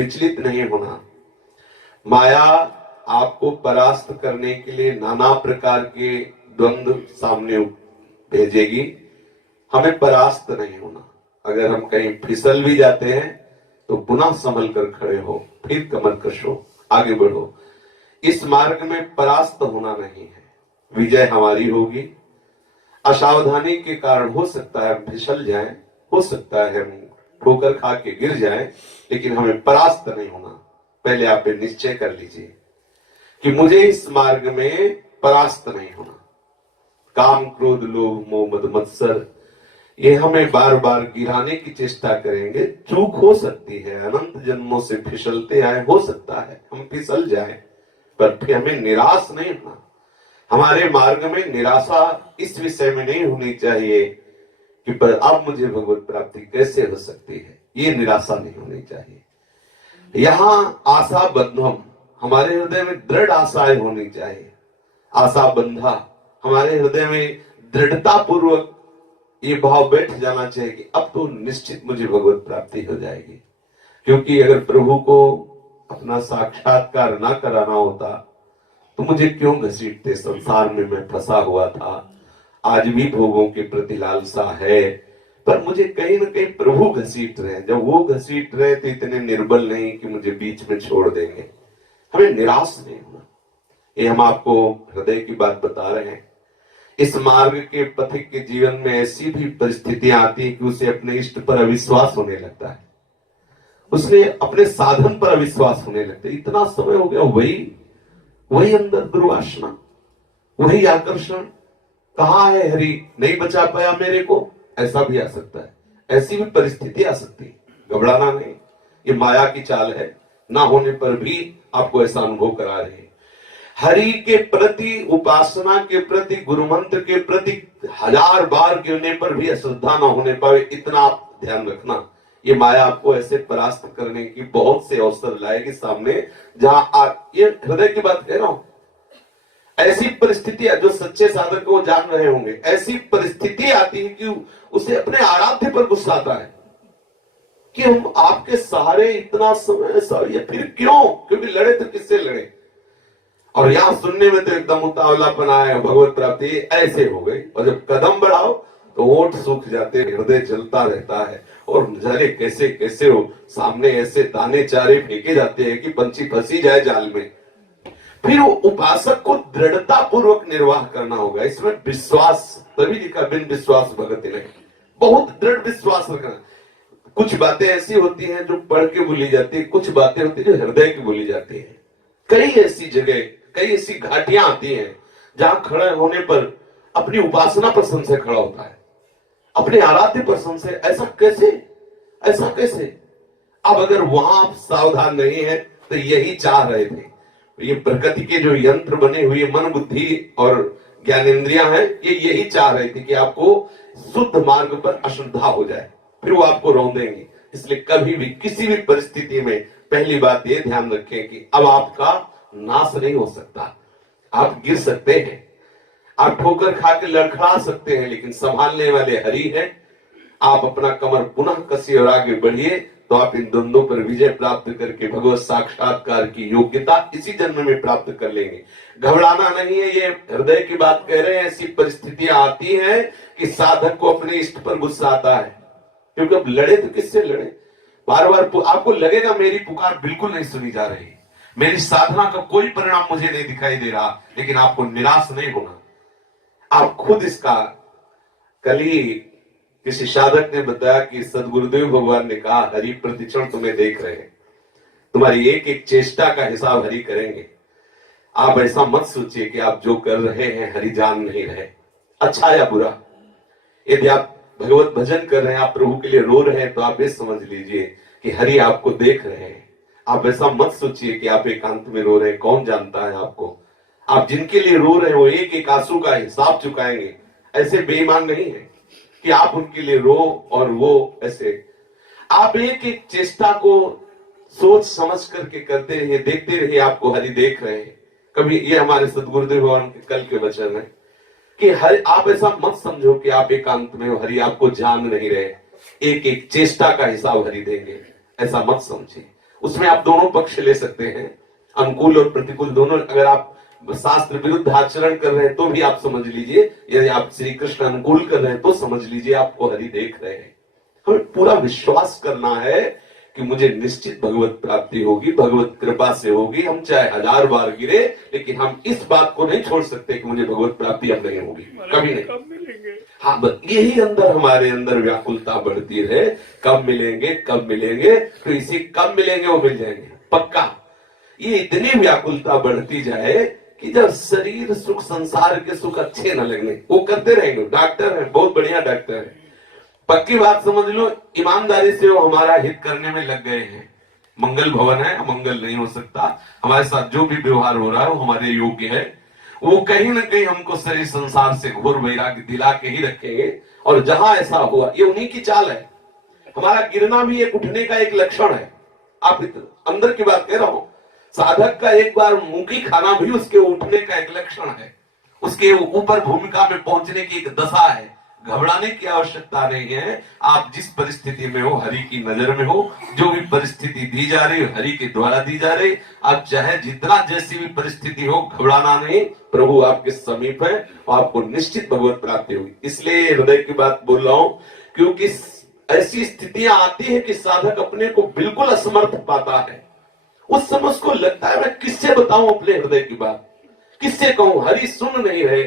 विचलित नहीं होना। माया आपको परास्त करने के लिए नाना प्रकार के द्वंद्व सामने भेजेगी, हमें परास्त नहीं होना। अगर हम कहीं फिसल भी जाते हैं तो पुनः संभल कर खड़े हो, फिर कमर कशो, आगे बढ़ो। इस मार्ग में परास्त होना नहीं है, विजय हमारी होगी। असावधानी के कारण हो सकता है हम फिसल जाएं, हो सकता है हम ठोकर खा के गिर जाएं, लेकिन हमें परास्त नहीं होना। पहले आप निश्चय कर लीजिए कि मुझे इस मार्ग में परास्त नहीं होना। काम क्रोध लोभ मोह मद मत्सर ये हमें बार बार गिराने की चेष्टा करेंगे। चूक हो सकती है, अनंत जन्मों से फिसलते आए, हो सकता है हम फिसल जाएं, पर फिर हमें निराश नहीं होना। हमारे मार्ग में निराशा इस विषय में नहीं होनी चाहिए कि पर अब मुझे भगवत प्राप्ति कैसे हो सकती है, ये निराशा नहीं होनी चाहिए। यहां आशा बंधम, हमारे हृदय में दृढ़ आशाएं होनी चाहिए। आशा बंधा, हमारे हृदय में दृढ़ता पूर्वक ये भाव बैठ जाना चाहिए कि अब तो निश्चित मुझे भगवत प्राप्ति हो जाएगी। क्योंकि अगर प्रभु को अपना साक्षात्कार ना कराना होता तो मुझे क्यों घसीटते, संसार में मैं फंसा हुआ था। आज भी भोगों के प्रति लालसा है, पर मुझे कहीं ना कहीं प्रभु घसीट रहे हैं। जब वो घसीट रहे तो इतने निर्बल नहीं कि मुझे बीच में छोड़ देंगे। हमें निराश नहीं होना, ये हम आपको हृदय की बात बता रहे हैं। इस मार्ग के पथिक के जीवन में ऐसी भी परिस्थितियां आती है कि उसे अपने इष्ट पर अविश्वास होने लगता है, उसने अपने साधन पर अविश्वास होने लगता है। इतना समय हो गया, वही अंदर दुर्वासना, वही आकर्षण, कहाँ है हरि, नहीं बचा पाया मेरे को, ऐसा भी आ सकता है। ऐसी भी परिस्थिति आ सकती है, घबराना नहीं। ये माया की चाल है, ना होने पर भी आपको ऐसा अनुभव करा रही है। हरि के प्रति, उपासना के प्रति, गुरु मंत्र के प्रति 1000 बार गिरने पर भी अश्रद्धा ना होने पाए, इतना आप ध्यान रखना। ये माया आपको ऐसे परास्त करने की बहुत से अवसर लाएगी सामने, जहां ये हृदय की बात कह रहा हूं। ऐसी परिस्थितियां जो सच्चे साधक को जान रहे होंगे, ऐसी परिस्थिति आती है कि उसे अपने आराध्य पर गुस्सा आता है कि हम आपके सहारे इतना समय, ये फिर क्यों? क्योंकि लड़े तो किससे लड़े? और यहां सुनने में तो एकदम उतावलापन आया, भगवत प्राप्ति ऐसे हो गई, और जब कदम बढ़ाओ तो ओठ सूख जाते, हृदय जलता रहता है, और जाने कैसे कैसे हो सामने ऐसे दाने चारे फेंके जाते हैं कि पंछी फंसी जाए जाल में। फिर उपासक को दृढ़ता पूर्वक निर्वाह करना होगा। इसमें विश्वास, तभी लिखा बिन विश्वास भगति नहीं, बहुत दृढ़ विश्वास रखना। कुछ बातें ऐसी होती हैं जो पढ़ के भूली जाती है, कुछ बातें होती है जो हृदय की भूली जाती है। कई ऐसी जगह, कई ऐसी घाटियां आती हैं जहां खड़े होने पर अपनी उपासना पर संशय खड़ा होता है, अपने आराध्य पर संशय। ऐसा कैसे, ऐसा कैसे? अब अगर वहां आप सावधान नहीं है तो यही चाह रहे थे। ये प्रकृति के जो यंत्र बने हुए मन बुद्धि और ज्ञानेंद्रियां हैं, ये यही चाह रहे थे कि आपको शुद्ध मार्ग पर अश्रद्धा हो जाए, फिर वो आपको रौंदेंगे। इसलिए कभी भी किसी भी परिस्थिति में पहली बात ये ध्यान रखें कि अब आपका नाश नहीं हो सकता। आप गिर सकते हैं, आप ठोकर खा के लड़खड़ा सकते हैं, लेकिन संभालने वाले हरि हैं। आप अपना कमर पुनः कसिए और आगे बढ़िए, तो आप इन द्वंद्वों पर विजय प्राप्त करके भगवत साक्षात्कार की योग्यता इसी जन्म में प्राप्त कर लेंगे। घबराना नहीं है, ये हृदय की बात कह रहे हैं। ऐसी परिस्थितियां आती हैं कि साधक को अपने इष्ट पर गुस्सा आता है, क्योंकि अब लड़े तो किससे लड़े? बार बार आपको लगेगा मेरी पुकार बिल्कुल नहीं सुनी जा रही, मेरी साधना का कोई परिणाम मुझे नहीं दिखाई दे रहा, लेकिन आपको निराश नहीं होना। आप खुद इसका, कल ही किसी साधक ने बताया कि सदगुरुदेव भगवान ने कहा, हरि प्रतिक्षण तुम्हें देख रहे हैं, तुम्हारी एक एक चेष्टा का हिसाब हरि करेंगे। आप ऐसा मत सोचिए कि आप जो कर रहे हैं हरि जान नहीं रहे, अच्छा या बुरा। यदि आप भगवत भजन कर रहे हैं, आप प्रभु के लिए रो रहे हैं, तो आप ये समझ लीजिए कि हरि आपको देख रहे हैं। आप ऐसा मत सोचिए कि आप एकांत में रो रहे हैं, कौन जानता है आपको। आप जिनके लिए रो रहे हैं वो एक एक आंसू का हिसाब चुकाएंगे। ऐसे बेईमान नहीं है कि आप उनके लिए रो और वो ऐसे। आप एक एक चेष्टा को सोच समझ करके करते रहिए, देखते रहिए, आपको हरि देख रहे हैं। कभी ये हमारे सदगुरुदेव भगवान के कल के वचन है कि हरि, आप ऐसा मत समझो कि आप एकांत में हो, हरि आपको जान नहीं रहे, एक एक चेष्टा का हिसाब हरि देंगे, ऐसा मत समझिए। उसमें आप दोनों पक्ष ले सकते हैं, अनुकूल और प्रतिकूल दोनों। अगर आप शास्त्र विरुद्ध आचरण कर रहे हैं तो भी आप समझ लीजिए, यदि आप श्री कृष्ण अनुकूल कर रहे हैं तो समझ लीजिए आपको हरि देख रहे हैं। हमें पूरा विश्वास करना है कि मुझे निश्चित भगवत प्राप्ति होगी, भगवत कृपा से होगी। हम चाहे 1000 बार गिरे, लेकिन हम इस बात को नहीं छोड़ सकते कि मुझे भगवत प्राप्ति अब नहीं होगी, कभी नहीं। कब मिलेंगे? हाँ, यही अंदर हमारे अंदर व्याकुलता बढ़ती रहे, कब मिलेंगे कब मिलेंगे, तो इसी कब मिलेंगे वो मिल जाएंगे पक्का। ये इतनी व्याकुलता बढ़ती जाए कि जब शरीर सुख, संसार के सुख अच्छे न लगने, वो करते रहेंगे। डॉक्टर है, बहुत बढ़िया डॉक्टर है, पक्की बात समझ लो, ईमानदारी से वो हमारा हित करने में लग गए हैं। मंगल भवन है, अमंगल नहीं हो सकता। हमारे साथ जो भी व्यवहार हो रहा है वो हमारे योग्य है। वो कहीं ना कहीं हमको शरीर संसार से घोर वैराग्य दिला के ही रखेंगे। और जहां ऐसा हुआ, ये उन्हीं की चाल है। हमारा गिरना भी एक उठने का एक लक्षण है। आप अंदर की बात कह रहा हूं, साधक का एक बार मुंह खाना भी उसके उठने का एक लक्षण है, उसके ऊपर भूमिका में पहुंचने की एक दशा है। घबराने की आवश्यकता नहीं है। आप जिस परिस्थिति में हो, हरि की नजर में हो, जो भी परिस्थिति दी जा रही है हरि के द्वारा दी जा रही। आप चाहे जितना जैसी भी परिस्थिति हो, घबराना नहीं, प्रभु आपके समीप है और आपको निश्चित भगवत प्राप्ति होगी। इसलिए हृदय की बात बोल रहा हूं, क्योंकि ऐसी स्थितियां आती है कि साधक अपने को बिल्कुल असमर्थ पाता है। उस समय उसको लगता है मैं किससे बताऊं अपने हृदय की बात, किससे कहूं, हरि सुन नहीं रहे,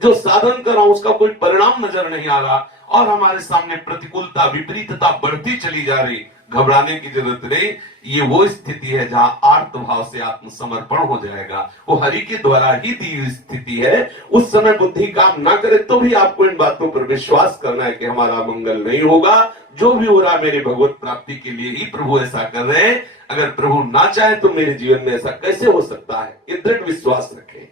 जो साधन कर रहा हूं उसका कोई परिणाम नजर नहीं आ रहा, और हमारे सामने प्रतिकूलता, विपरीतता बढ़ती चली जा रही। घबराने की जरूरत नहीं। ये वो स्थिति है जहां आर्त भाव से आत्मसमर्पण हो जाएगा। वो हरि के द्वारा ही दी हुई स्थिति है। उस समय बुद्धि काम ना करे तो भी आपको इन बातों पर विश्वास करना है कि हमारा मंगल नहीं होगा। जो भी हो रहा है मेरी भगवत प्राप्ति के लिए ही प्रभु ऐसा कर रहे हैं। अगर प्रभु ना चाहे तो मेरे जीवन में ऐसा कैसे हो सकता है, ये दृढ़ विश्वास रखें।